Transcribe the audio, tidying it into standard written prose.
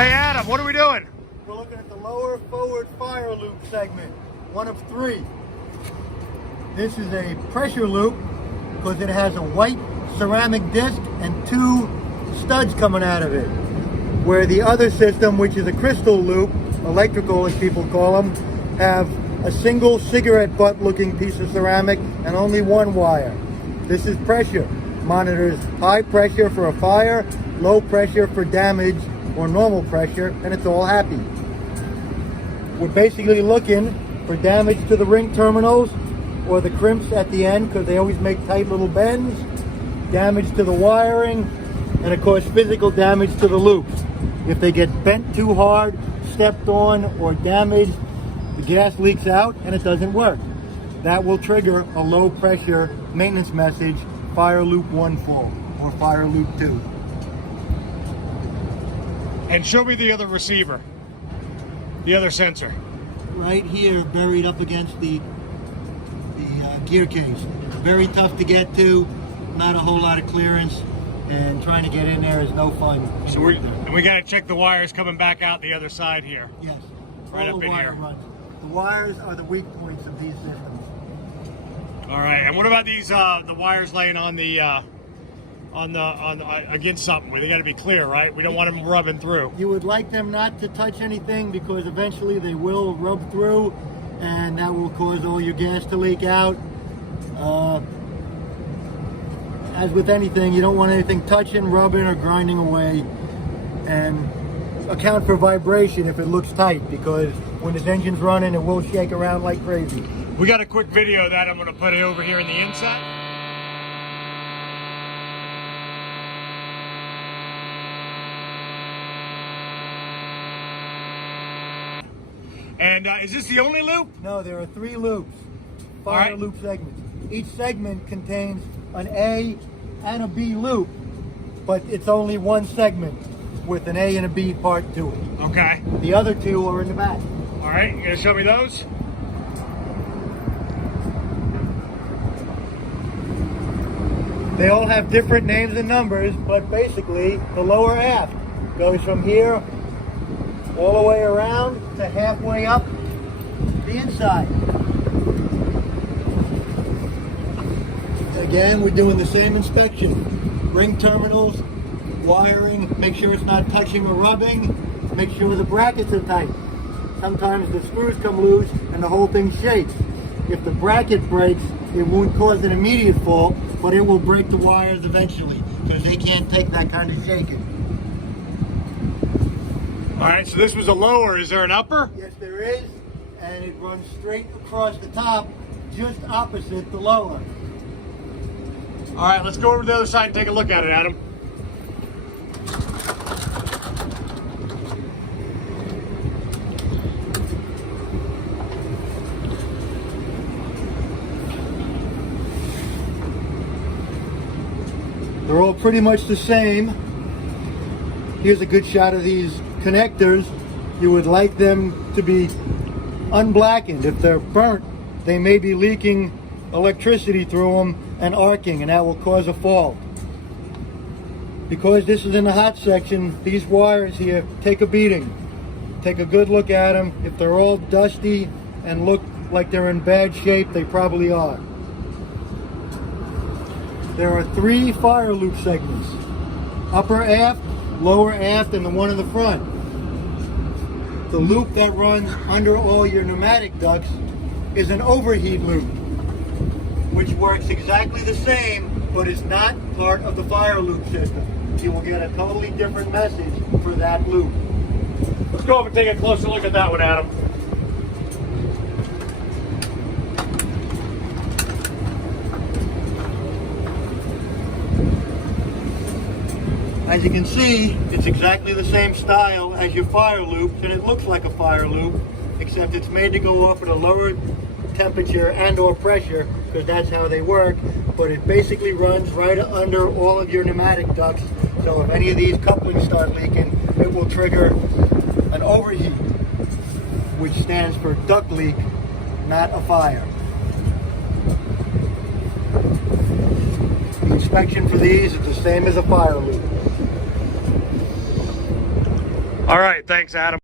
Hey Adam, what are we doing? We're looking at the lower forward fire loop segment, one of three. This is a pressure loop because it has a white ceramic disc and two studs coming out of it. Where the other system, which is a crystal loop, electrical as people call them, have a single cigarette butt looking piece of ceramic and only one wire. This is pressure. Monitors high pressure for a fire, low pressure for damage, or normal pressure, and it's all happy. We're basically looking for damage to the ring terminals or the crimps at the end because they always make tight little bends, damage to the wiring, and of course physical damage to the loops. If they get bent too hard, stepped on, or damaged, the gas leaks out and it doesn't work. That will trigger a low pressure maintenance message, fire loop 1 full or fire loop 2. And show me the other receiver, the other sensor. Right here, buried up against the gear case. Very tough to get to, not a whole lot of clearance, and trying to get in there is no fun. So we got to check the wires coming back out the other side here. Yes, right up in here. Runs. The wires are the weak points of these systems. All right, and what about these the wires laying on the against something where they got to be clear, right? We don't want them rubbing through. You would like them not to touch anything because eventually they will rub through, and that will cause all your gas to leak out. As with anything, you don't want anything touching, rubbing, or grinding away. And account for vibration if it looks tight, because when this engine's running, it will shake around like crazy. We got a quick video of that I'm going to put it over here in the inside. And is this the only loop? No, there are 3 loops, fire loop segments. Each segment contains an A and a B loop, but it's only one segment with an A and a B part to it. Okay. The other 2 are in the back. All right, you gonna show me those? They all have different names and numbers, but basically the lower aft goes from here all the way around to halfway up the inside. Again, we're doing the same inspection. Ring terminals, wiring, make sure it's not touching or rubbing, make sure the brackets are tight. Sometimes the screws come loose and the whole thing shakes. If the bracket breaks, it won't cause an immediate fault, but it will break the wires eventually because they can't take that kind of shaking. All right, so this was a lower. Is there an upper? Yes, there is, and it runs straight across the top, just opposite the lower. All right, let's go over to the other side and take a look at it, Adam. They're all pretty much the same. Here's a good shot of these connectors. You would like them to be unblackened. If they're burnt, they may be leaking electricity through them and arcing, and that will cause a fault. Because this is in the hot section, these wires here take a beating. Take a good look at them. If they're all dusty and look like they're in bad shape, they probably are. There are 3 fire loop segments. Upper aft, lower aft, and the one in the front. The loop that runs under all your pneumatic ducts is an overheat loop, which works exactly the same, but is not part of the fire loop system. You will get a totally different message for that loop. Let's go over and take a closer look at that one, Adam. As you can see, it's exactly the same style as your fire loops, and it looks like a fire loop, except it's made to go off at a lower temperature and or pressure, because that's how they work, but it basically runs right under all of your pneumatic ducts, so if any of these couplings start leaking, it will trigger an overheat, which stands for duct leak, not a fire. The inspection for these is the same as a fire loop. All right, thanks, Adam.